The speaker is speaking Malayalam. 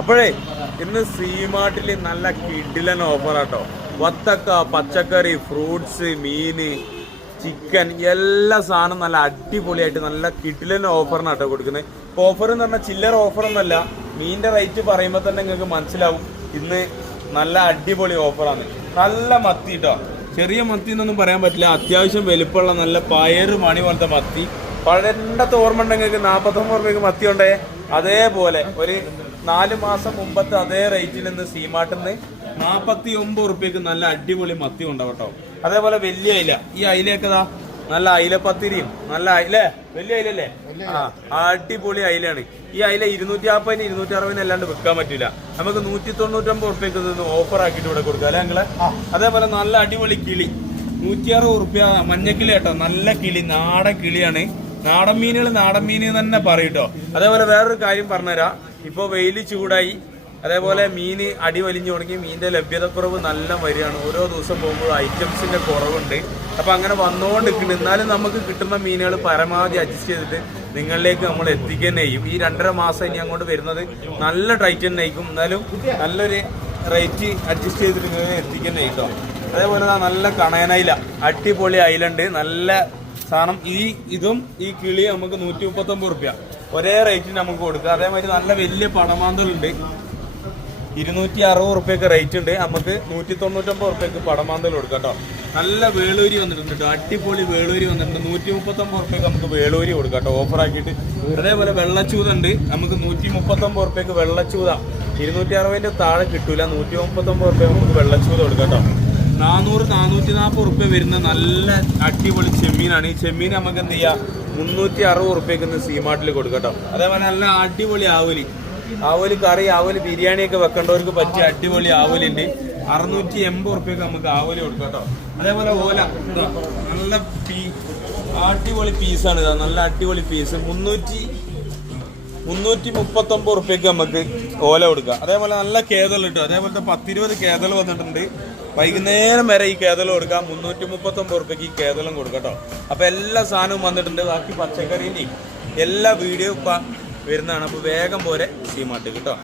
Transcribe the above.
അപ്പോഴേ ഇന്ന് സീമാർട്ടില് നല്ല കിടിലൻ ഓഫറാട്ടോ. വത്തക്ക, പച്ചക്കറി, ഫ്രൂട്ട്സ്, മീന്, ചിക്കൻ, എല്ലാ സാധനം നല്ല അടിപൊളിയായിട്ട് നല്ല കിടിലൻ ഓഫറിനാട്ടോ കൊടുക്കുന്നത്. ഓഫർ എന്ന് പറഞ്ഞാൽ ചില്ലറ ഓഫറൊന്നുമല്ല. മീനിന്റെ റേറ്റ് പറയുമ്പോൾ തന്നെ നിങ്ങൾക്ക് മനസ്സിലാവും ഇന്ന് നല്ല അടിപൊളി ഓഫറാണ്. നല്ല മത്തി കേട്ടോ. ചെറിയ മത്തി എന്നൊന്നും പറയാൻ പറ്റില്ല, അത്യാവശ്യം വലുപ്പമുള്ള നല്ല പയറ് മണി പോലത്തെ മത്തി. പഴണ്ടത്തെ ഓർമ്മ ഉണ്ടെങ്കിൽ 49 രൂപയ്ക്ക് മത്തി ഉണ്ടേ. അതേപോലെ ഒരു 4 മാസം മുമ്പത്തെ അതേ റേറ്റിൽ നിന്ന് സീമാർട്ടിൽ നിന്ന് 49 റുപ്യക്ക് നല്ല അടിപൊളി മത്തി ഉണ്ടാവും കേട്ടോ. അതേപോലെ വലിയ അയില, ഈ അയിലയൊക്കെ നല്ല അയിലപ്പത്തിരിയും നല്ല അയിലേ, വലിയ അയിലല്ലേ? അടിപൊളി അയിലാണ്. ഈ അയില 250 260 അല്ലാണ്ട് വിൽക്കാൻ പറ്റില്ല. നമുക്ക് 199 റുപ്യക്ക് നിന്ന് ഓഫർ ആക്കിയിട്ട് ഇവിടെ കൊടുക്കാം അല്ലെ ഞങ്ങള്. അതേപോലെ നല്ല അടിപൊളി കിളി 160 റുപ്യ, മഞ്ഞക്കിളി കേട്ടോ. നല്ല കിളി, നാടൻ കിളിയാണ്. നാടൻ മീൻ തന്നെ പറയൂട്ടോ. അതേപോലെ വേറൊരു കാര്യം പറഞ്ഞുതരാം. ഇപ്പൊ വെയില് ചൂടായി, അതേപോലെ മീന് അടി വലിഞ്ഞു തുടങ്ങി. മീനിന്റെ ലഭ്യതക്കുറവ് നല്ല വരികയാണ്. ഓരോ ദിവസം പോകുമ്പോൾ ഐറ്റംസിന്റെ കുറവുണ്ട്. അപ്പൊ അങ്ങനെ വന്നുകൊണ്ടിരിക്കുന്നുണ്ട്. എന്നാലും നമുക്ക് കിട്ടുന്ന മീനുകൾ പരമാവധി അഡ്ജസ്റ്റ് ചെയ്തിട്ട് നിങ്ങളിലേക്ക് നമ്മൾ എത്തിക്കാൻ ചെയ്യും. ഈ 2.5 മാസം ഇനി അങ്ങോട്ട് വരുന്നത് നല്ല ടൈറ്റ് തന്നെ ആയിരിക്കും. എന്നാലും നല്ലൊരു റേറ്റ് അഡ്ജസ്റ്റ് ചെയ്തിട്ട് നിങ്ങൾ എത്തിക്കാൻ കേട്ടോ. അതേപോലെ നല്ല കണയനയില, അടിപൊളി അയിലുണ്ട്, നല്ല സാധനം. ഇതും ഈ കിളി നമുക്ക് 139 റുപ്യ ഒരേ റേറ്റിന് നമുക്ക് കൊടുക്കുക. അതേമാതിരി നല്ല വലിയ പടമാന്തലുണ്ട്, 260 റുപ്യക്ക് റേറ്റ് ഉണ്ട്. നമുക്ക് 199 റുപ്യക്ക് പടമാന്തൽ കൊടുക്കാം കേട്ടോ. നല്ല വേളൂരി വന്നിട്ടുണ്ട് കേട്ടോ, അടിപൊളി വേളൂരി വന്നിട്ടുണ്ട്. 139 റുപ്യക്ക് നമുക്ക് വേളൂരി കൊടുക്കാം കേട്ടോ ഓഫർ ആക്കിയിട്ട്. അതേപോലെ വെള്ളച്ചൂത ഉണ്ട്, നമുക്ക് 139 റുപ്യക്ക് വെള്ളച്ചൂത. 260 താഴെ കിട്ടൂല, 139 റുപ്യ നമുക്ക് വെള്ളച്ചൂത കൊടുക്കാം കേട്ടോ. 440 റുപ്യ വരുന്ന നല്ല അടിപൊളി ചെമ്മീനാണ്. ഈ ചെമ്മീൻ നമുക്ക് എന്ത് ചെയ്യാം 360 റുപ്യക്ക് ഇന്ന് സീമാർട്ടിൽ കൊടുക്കാം കേട്ടോ. അതേപോലെ നല്ല അടിപൊളി ആവല് കറി, ആവല് ബിരിയാണിയൊക്കെ വെക്കേണ്ടവർക്ക് പറ്റിയ അടിപൊളി ആവലുണ്ട്. 680 റുപ്യക്ക് നമുക്ക് ആവല് കൊടുക്കാം കേട്ടോ. അതേപോലെ ഓല നല്ല അടിപൊളി പീസാണ് ഇതാ, നല്ല അടിപൊളി പീസ് 339 റുപ്യക്ക് നമുക്ക് ഓല കൊടുക്കാം. അതേപോലെ നല്ല കേതൽ കിട്ടും. അതേപോലത്തെ 10-20 കേതൽ വന്നിട്ടുണ്ട്. വൈകുന്നേരം വരെ ഈ കേതൽ കൊടുക്കാം. 339 റുപ്യക്ക് ഈ കേതലും കൊടുക്കാം കേട്ടോ. അപ്പൊ എല്ലാ സാധനവും വന്നിട്ടുണ്ട്. ബാക്കി പച്ചക്കറിൻ്റെയും എല്ലാ വീഡിയോ വരുന്നതാണ്. അപ്പൊ വേഗം പോരെ സീമാർട്ട് കേട്ടോ.